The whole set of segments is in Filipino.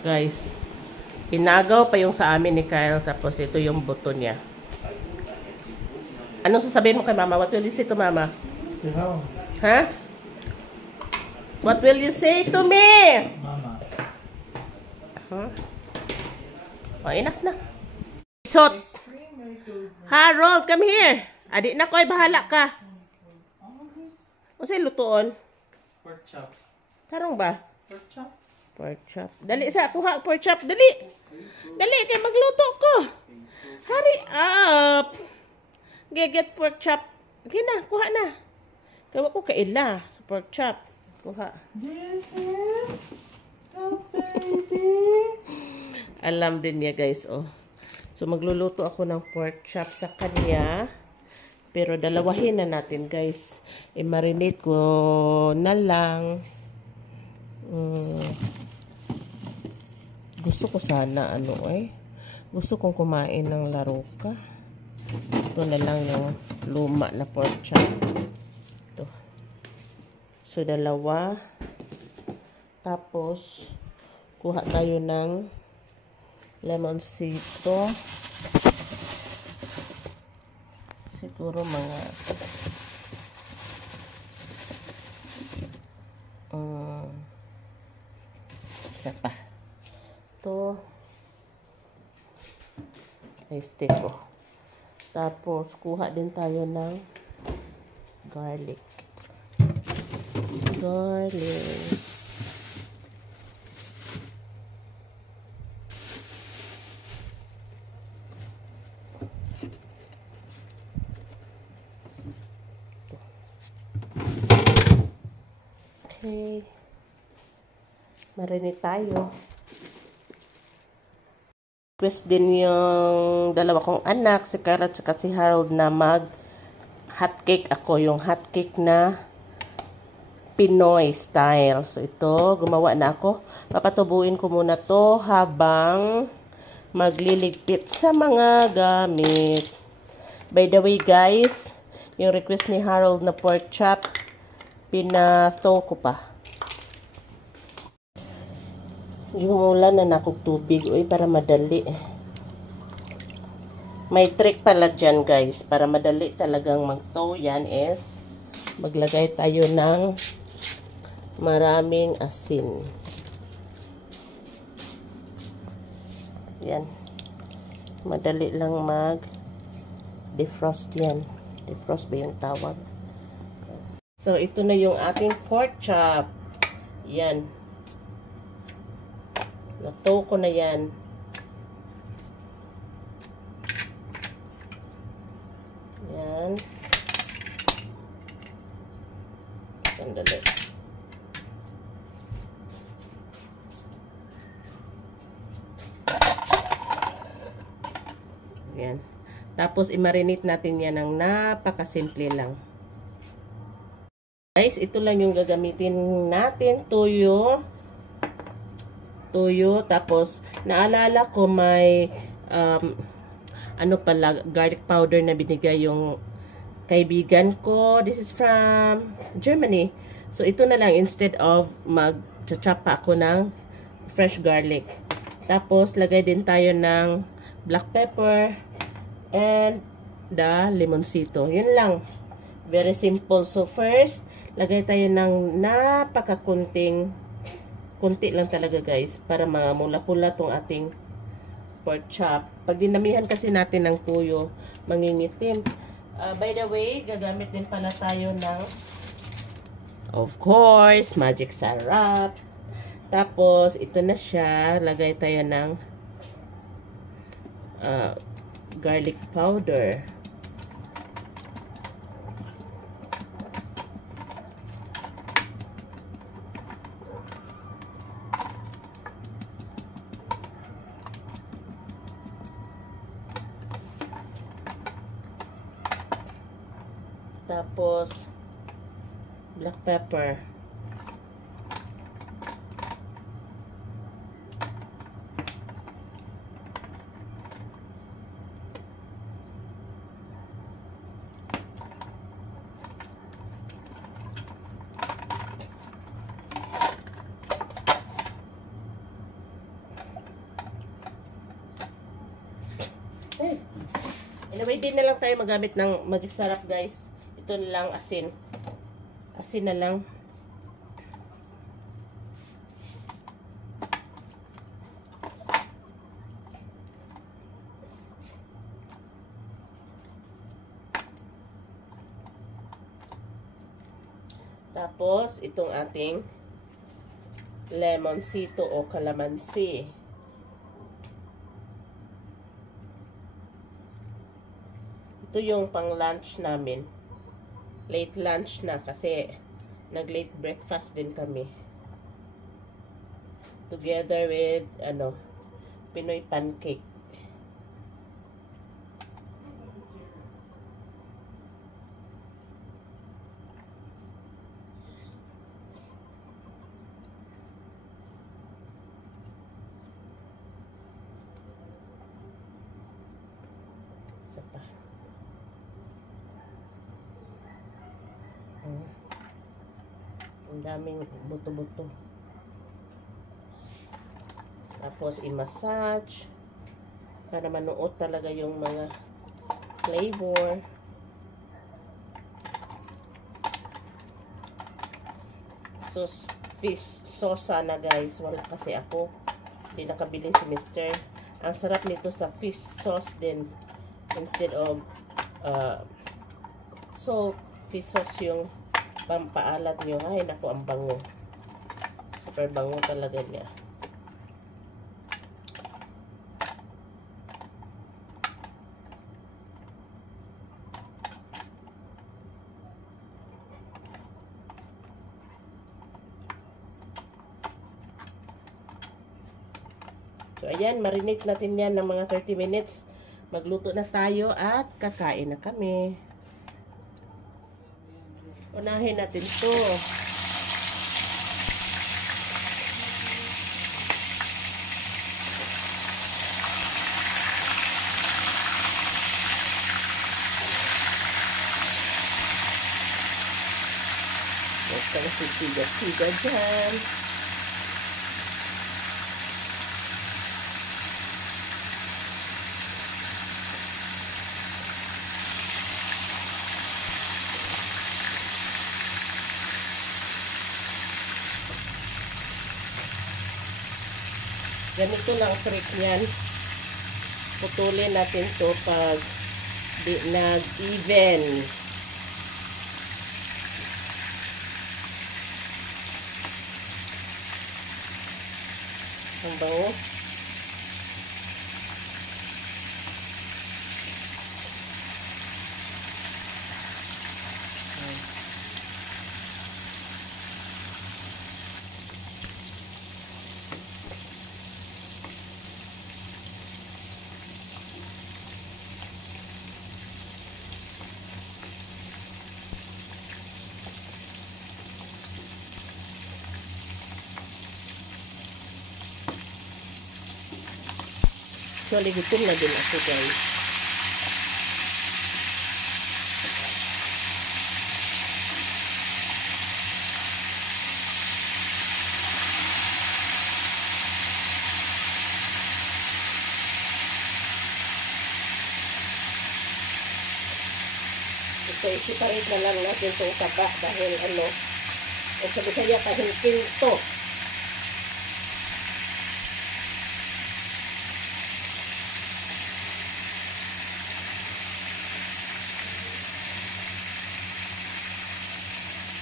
Guys, inagaw pa yung sa amin ni Kyle, tapos ito yung buto niya. Anong sasabihin mo kay Mama? What will you say to Mama? No. Ha? What will you say to me? Mama. Huh? Oh, enough na. Sot! Harold, come here! Adi na ko'y bahala ka. O sa'yo lutoon? Pork chop. Tarong ba? Pork chop. Pork chop. Dali sa kuha pork chop. Dali. Dali kay magluto ko. Hurry up. Get pork chop. Okay na, kuha na. Kawa ko kaila sa pork chop. Kuha. This is the baby. Alam din niya guys, oh. So magluluto ako ng pork chop sa kanya. Pero dalawahin na natin guys. I-marinate ko na lang. Gusto ko sana gusto kong kumain ng laruka. Ito na lang yung luma na pork chop. Ito. So dalawa. Tapos kuha tayo ng lemonsito. Siguro mga isa pa. Ito. Este ko. Tapos, kuha din tayo ng garlic. Garlic. Okay. Marinate tayo. Request din yung dalawa kong anak, si Kyle at si Harold, na mag hotcake ako. Yung hotcake na Pinoy style. So ito, gumawa na ako. Papatubuin ko muna to habang magliligpit sa mga gamit. By the way guys, yung request ni Harold na pork chop, pinato ko pa. Yung ulan na nakog tubig, para madali. May trick pala dyan guys, para madali talagang magtow yan is, maglagay tayo ng maraming asin. Yan. Madali lang mag-defrost yan. Defrost ba yung tawag? So, ito na yung ating pork chop. Yan. Nato ko na yan. Yan. Sandali. Yan. Tapos, i-marinate natin yan ng napakasimple lang. Guys, ito lang yung gagamitin natin. Tuyo. Tapos, naalala ko may garlic powder na binigay yung kaibigan ko. This is from Germany. So, ito na lang instead of mag-chop pa ako ng fresh garlic. Tapos, lagay din tayo ng black pepper and the limonsito. Yun lang. Very simple. So, first, lagay tayo ng kunti lang talaga guys, para mamula-pula tong ating pork chop. Pag dinamihan kasi natin ng tuyo, mangingitim. By the way, gagamit din pala tayo ng, of course, magic sarap. Tapos, ito na siya. Lagay tayo ng garlic powder. Tapos, black pepper. hindi na lang tayo magamit ng magic syrup, guys. Ito na lang, asin. Asin na lang. Tapos, itong ating lemoncito o calamansi. Ito yung pang lunch namin. Late lunch na kasi nag-late breakfast din kami. Together with, Pinoy pancake. Isa pa. Ang daming buto-buto. Tapos i-massage para manuot talaga yung mga flavor. So, fish sauce sana, guys. Wala kasi ako. Hindi nakabili si Mr. Ang sarap nito sa fish sauce din. Instead of salt, fish sauce yung pampaalat nyo. Ay, naku, ang bango. Super bango talaga niya. So, ayan, marinate natin yan ng mga 30 minutes. Magluto na tayo at kakain na kami. Unahin natin to. Huwag kang sisiga-siga dyan. Ganito lang trick niyan. Putulin natin to pag di nag-even. Ang bango. Actually, gutom na din ako, guys. Ito, isiparit na lang natin itong taba dahil o sabi kaya kahingking to.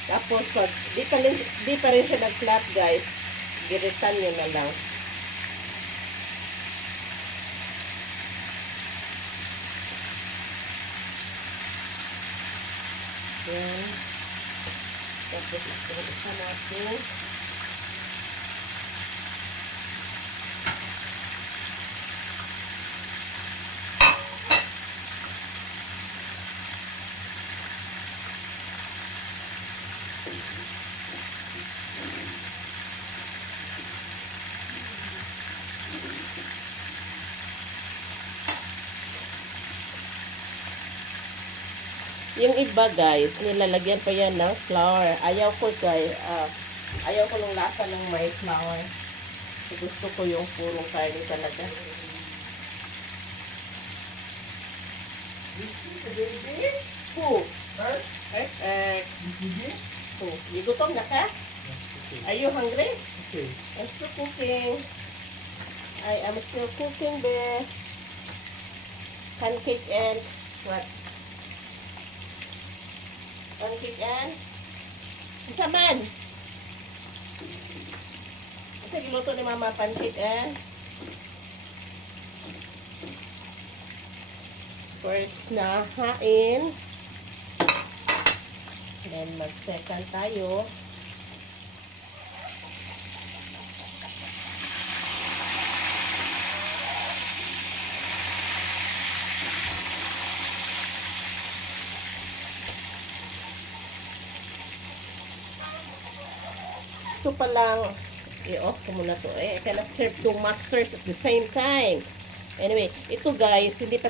Tapos, pag di pa rin siya nag-flat, guys, giritan nyo na lang. Yan. Tapos, isa natin. Yung iba, guys, nilalagyan pa yan ng flour. Ayaw ko, guys. Ayaw ko ng lasa ng may flour. Gusto ko yung purong karne talaga. Baby? Who? Right? This baby? Who? You gutom na ka? Okay. Are you hungry? Okay. I'm still cooking. I am still cooking the pancake and what? Pancake and isa man. Ito giluto ni Mama pancake and first na hain. Then mag-second tayo. Ito pa lang, i-off ko muna to. I cannot serve two masters at the same time. Anyway, ito guys, hindi pa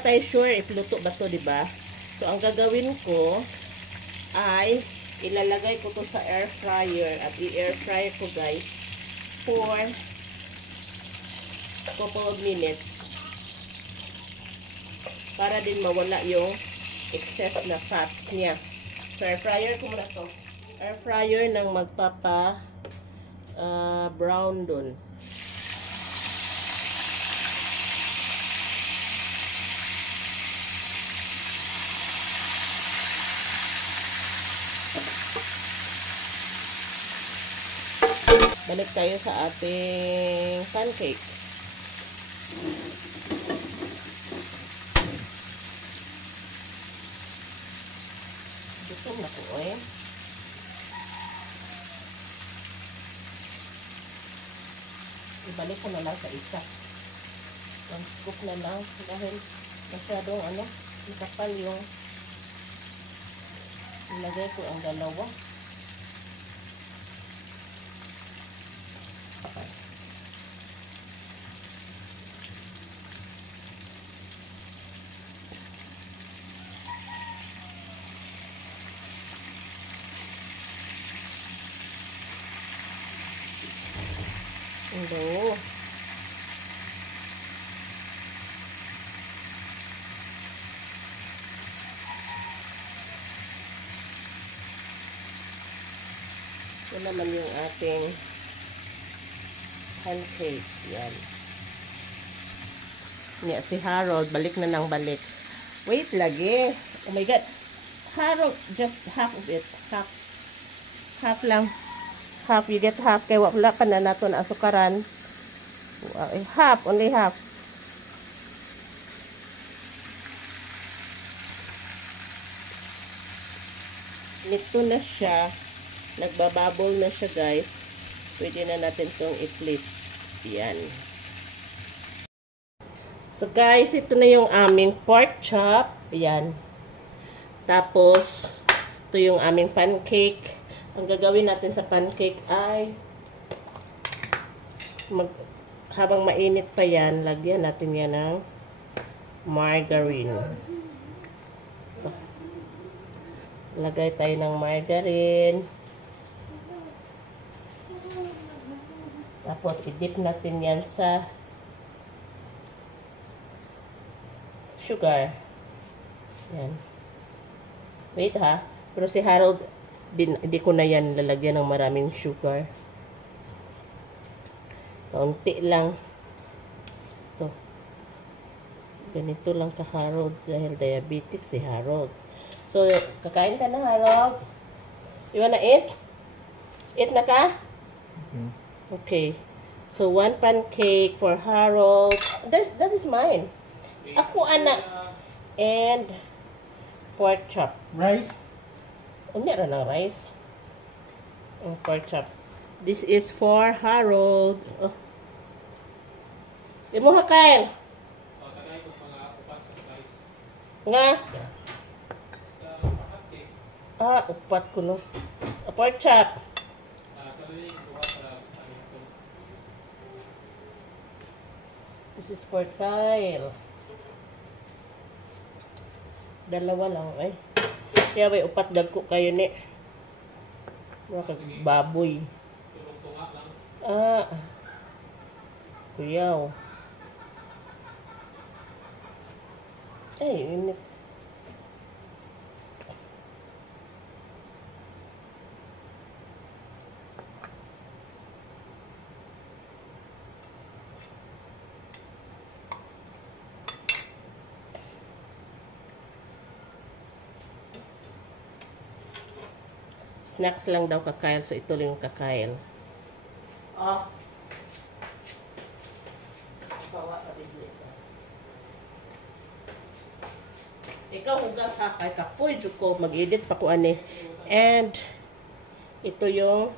tayo sure if luto ba to, di ba? So, ang gagawin ko ay ilalagay ko to sa air fryer at i-air fryer ko guys for a couple of minutes para din mawala yung excess na fats niya. So, air fryer ko muna to. Air fryer ng magpapa brown dun. Balik tayo sa ating pancake. Gutom na po eh. Ibalik ko na lang sa isa. One scoop na lang dahil masyadong makapal yung ilagay ko ang dalawa. Hello. Ito naman yung ating pancake. Yan. Yan, si Harold. Balik na ng balik. Wait, lagi. Oh my God. Harold, just half of it. Half. Half lang. Half, you get half. Kaya wala pa na nato na asukaran. Half, only half. Nito na siya. Nagbababble na siya guys. Pwede na natin itong i-flip. Yan. So guys, ito na yung aming pork chop. Yan. Tapos, ito yung aming pancake. Ang gagawin natin sa pancake ay habang mainit pa yan, lagyan natin yan ng margarine. Ito. Lagay tayo ng margarine. Tapos, i-dip natin yan sa sugar. Yan. Wait ha. Pero si Harold, hindi ko na yan lalagyan ng maraming sugar. Kaunti lang. Ito. Ganito lang ka Harold dahil diabetic si Harold. So, kakain ka na Harold? You wanna eat? Eat na ka? Okay. So, one pancake for Harold. That is mine. Ako anak. And pork chop. Rice? Meron ng rice. Pork chop. This is for Harold. Oh. Imo ha, Kyle? Nga? Upat ko no. Pork chop. This is for Kyle. Dalawa lang eh. Kaya may upat dagko kayo ni. Mga baboy. Kuyaw. Ay, init. Snacks lang daw kakail, so ito lang yung kakail. Oh. Bawa ka bigli. Ikaw hugas ha, kay kapoy jud ko mag-edit pa ko ani. And ito yung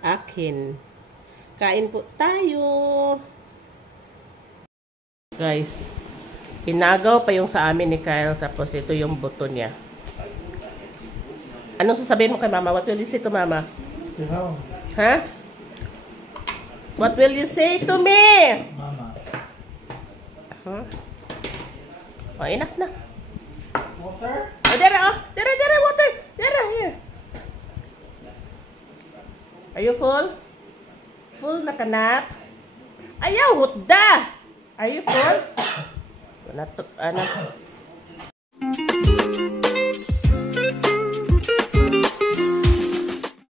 akin. Kain po tayo. Guys, inagaw pa yung sa amin ni Kyle, tapos ito yung buto niya. Anong sasabihin mo kay Mama? What will you say to Mama? Sino? Huh? What will you say to me? Mama. Huh? Oh, enough na. Water? Oh, dere, oh. Dere, water. Dere, here. Are you full? Full na kanap? Ayaw, hutda. Are you full? Ano?